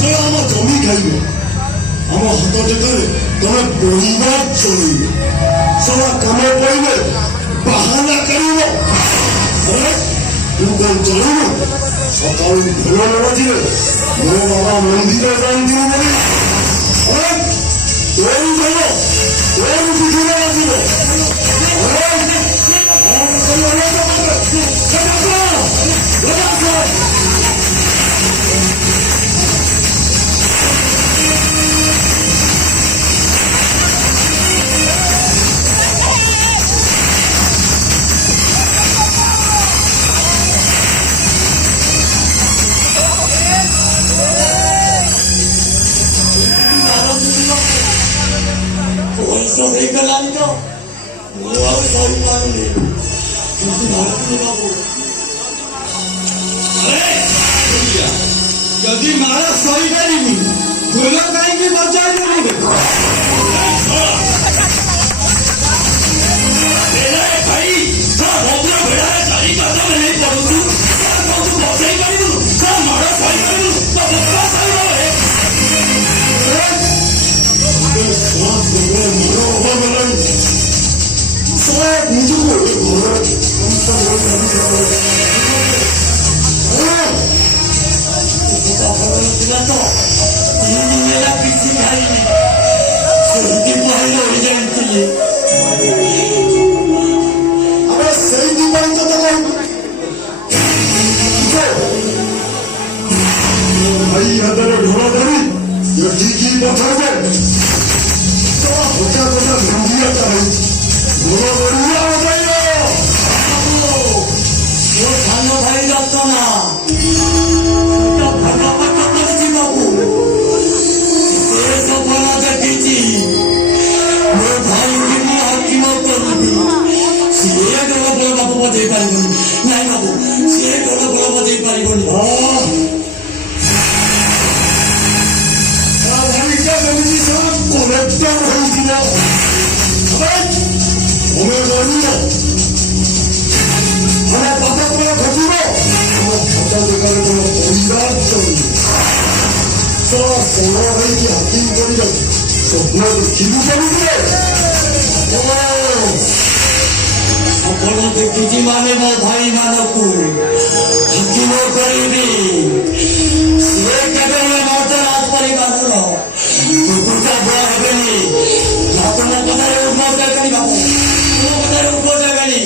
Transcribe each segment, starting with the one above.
ସେ ଆମ ଜମି ଖାଇବ, ଆମ ହାତ ଟେକରେ ତମେ ପରିବାର ଚଳିବ, ସବା କାମ ପଇଲେ ବାହାନା କରିବ। ତୁ କଣ ଜାଣିବୁ ସକାଳୁ ଭଲ ନ ବାଜିଲେ ମୋ ବାବା ମନ୍ଦିର ଯାଆନ୍ତିନି ବୋଲି। ତୋରି ଭଲ ତୋରି ପିଠିରେ ବାଜିବ। ହେଇଗଲାଣି ତ ମୁଁ ଆଉ ସହିପାରୁନି। ଯଦି ମାଳ ସହିପାରିବି ଢୋଲ କାହିଁକି ବଜାଇଦେବି? କିଛି ଖାଇନି ସେମିତି କହିଲେ ହୋଇଯାଇଥିଲି। ଆମେ ସେଇଥିପାଇଁ ତ ଭାଇ ହାତରେ ଢୋଳ ଧରି ଏଠିକି ପଠାଇବେ। ପଚା ପଚା ଭଙ୍ଗିଆ ଚାହେଁ ଢୋଳ ଧରିଆ ବଜାଇବ। ମୋ ସାନ ଭାଇ ରତନା ଭଲ ପାଠ ପଢିଛି ବାବୁ, ସେ ସଫଳ ଦେଖିଛି। ମୋ ଭାଇକି ମୁଁ ହାକିମ କରିବି, ସିଏ ଢୋଳ ଫଳ ବାବୁ ବଜେଇ ପାରିବନି। ନାଇଁ ବାବୁ ସିଏ ଢୋଳ ଫଳ ବଜେଇ ପାରିବନି। କଲେକ୍ଟର ହେଇଯିବ ତମେ କରିବ ଆମେ ପଦପଳ ଖଟିବ ଆମ ଖଟା ଦୋକାନରେ ତମ ପରିବାର ଚଳିବ। ସର ହେଇକି ହାକିମ କରିବ ସ୍ୱପ୍ନ ଦେଖିବୁ କରିବେ। ସଫଳ ଦେଖିଛି ମାନେ ମୋ ଭାଇ ମାନଙ୍କୁ ହାକିମ କରିବି। ସିଏ କେବେ ମର୍ଦ୍ଦ ରାଜ ପରିବାରର ହେବେନି। ତମ କଥାରେ ଉନ୍ମୋଚ କରି ବାବୁ, ତମ କଥାରେ ଉନ୍ମୋଚ କରି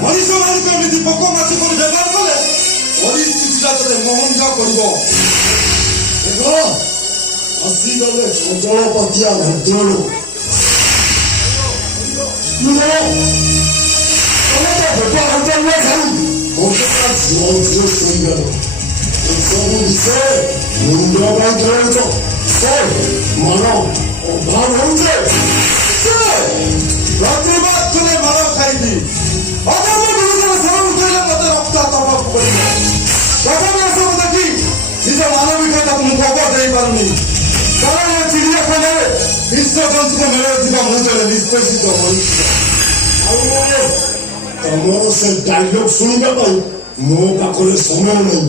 ମଣିଷ ମାନଙ୍କୁ ଏମିତି ପୋକ ମାଛ କରି ବ୍ୟବହାର କଲେ ପରିସ୍ଥିତିଟା ତତେ ମହଙ୍ଗା ପଡିବ। ଆସିଗଲେ ସଜଳ ପତିଆ ଭଦ୍ରରୁ ସବୁ ବିଷୟ ମୁଣ୍ଡ ପାଇଁ ଖେଳୁଛ ମାନ ଅଭାବ ହଉଛେ। ପ୍ରତିବାଦ କଲେ ମାଳ ଖାଇବି, ଅଧର୍ମ ବିରୁଦ୍ଧରେ ସ୍ୱର ଉଠେଇଲେ ମତେ ରକ୍ତାକ୍ତ ହେବାକୁ ପଡିବ। ପ୍ରଥମେ ଏସବୁ ଦେଖି ନିଜ ମାନବିକତାକୁ ମୁଁ ଖବର ଦେଇପାରୁନି, କାରଣ ଏ ଚିଡ଼ିଆଖାନାରେ ବିଶ୍ୱଜନ୍ତୁଙ୍କ ମେଳରେ ଥିବା ମୁଁ ଜଣେ ନିଷ୍ପେଷିତ ମଣିଷ। ଆଉ ତମର ସେ ଡାଇଲଗ ଶୁଣିବା ପାଇଁ ମୋ ପାଖରେ ସମୟ ନାହିଁ।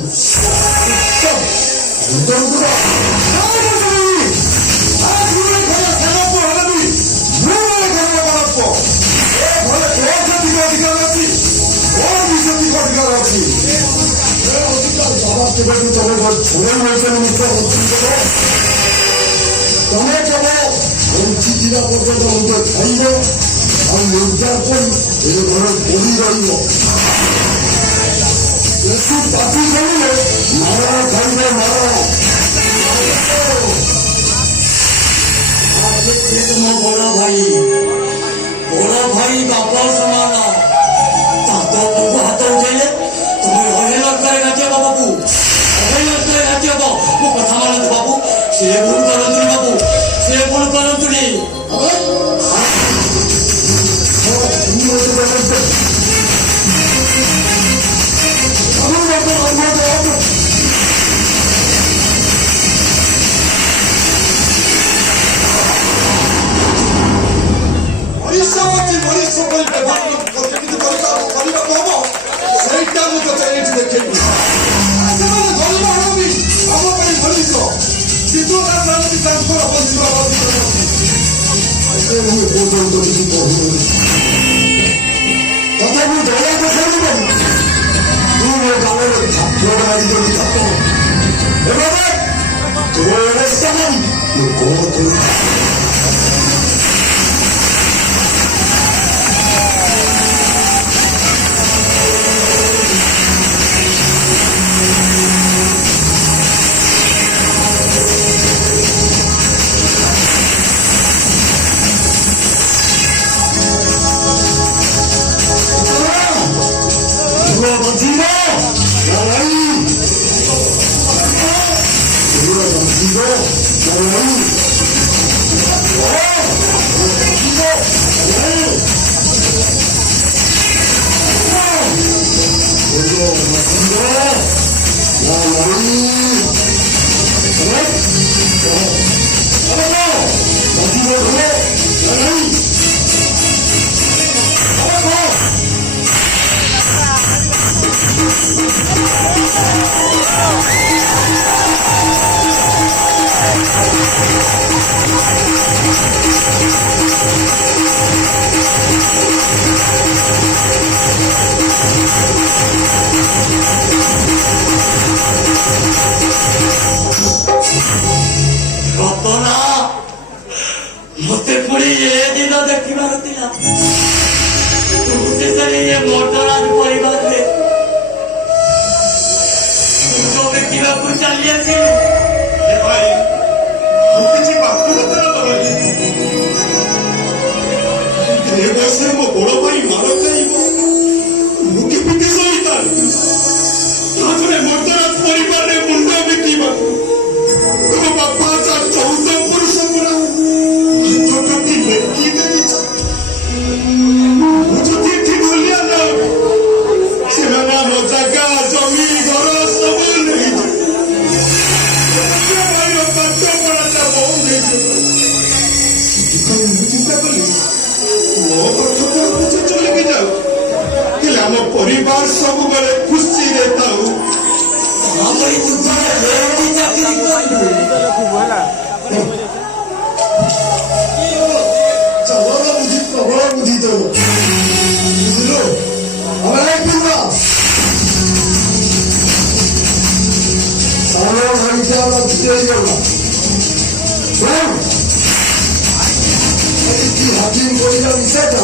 ତମେ କେବଳ ବଞ୍ଚିଥିବା ପର୍ଯ୍ୟନ୍ତ ମୋତେ ଖାଇବ ଆଉ ନିର୍ଯାତ କରି ଏ ଘରେ ପଡ଼ି ରହିବ। ବେଶୀ ପାଟି କରିଲେ ମାର ଖାଇବେ ମାର। ମୋ ବଡ ଭାଇ ବାପ ସମାନ। ତାଙ୍କ ଉପରକୁ ହାତ ଉଠେଇଲେ তুমি অহেলা করে রাজ্য বাবু, অহেলা করে রাজ্য বাবু। ମୋ କଥା ମାନନ୍ତୁ ବାବୁ, ସେ ଭୁଲ କରନ୍ତୁନି ବାବୁ, ସେ ଭୁଲ କରନ୍ତୁନି। ପରିଶ୍ରମ କରି ବ୍ୟବହାର କିଛି କରିବାକୁ ହବ ସେଇଟା ମୁଁ ତତେ ଏଇଠି ଦେଖେଇବି ସେମାନେ ଗରିବ ହବ ବି ଆମ ପାଇଁ ମଣିଷ କିନ୍ତୁ ତା ସାଙ୍ଗରେ ତାଙ୍କର ବଞ୍ଚିବା ମୁଁ ପର୍ଯ୍ୟନ୍ତ କିଛି କହୁନି ତଥାପି ଦୟା ଦେଖାଇବନି ତୁ ମୋ ଗାଁରେ ଛାତ୍ର ମାରିଦେବି ଛାତ୍ର ଏବେ ତୋ ଅବସ୍ଥା ନାହିଁ ମୁଁ କଣ କରିବି ମତେ ପୁଣି ଏ ଦିନ ଦେଖିବାର ଥିଲା ଶେଷରେ ଏ ମର୍ଦ୍ଦରାଜ ପରିବାରରେ ଦେଖିବାକୁ ଚାଲି ଆସିଲୁ ଭାଇ ମୁଁ କିଛି ବାପୁ ଏ ବୟସରେ ମୋ ଗୋଡ଼ ପାଇଁ ମାର ଖାଇବ ମୁଁ କେମିତି ସହିଥାନ୍ତି ତାପରେ ମର୍ଦ୍ଦରାଜ ପରିବାରରେ ମୁଣ୍ଡ ବିକିବାକୁ ତମ ବାପା 14 ପୁରୁଷ ପୁରା ହାତ ଲେଖି ଦେଇଛ ମୁଁ ଯଦି ଏଠି ଭୁଲିଆ ଯାଉ ସେମାନେ ଆମ ଜାଗା ଜମି ଘର ସବୁ ନେଇଯିବେ ଭାଇର ପାଠ ପଢ଼ାଟା ବହୁ ନେଇଯିବ ସେଥିପାଇଁ ମୁଁ ଚିନ୍ତା କଲି ମୋ ପାଠ ପଢ଼ା ପଛେ ଚଳିକି ଯାଉ ହେଲେ ଆମ ପରିବାର ସବୁବେଳେ ଖୁସିରେ ଥାଉ ଚାକିରି କରିବୁ ଚବଳ ବୁଦ୍ଧି ପ୍ରବଳ ବୁଦ୍ଧି ତୋର ବୁଝିଲୁ ଆମେ ପିଇବା ସାର ଘଣ୍ଟା ହେଇଗଲା কি হাকিম কইলাম সেটা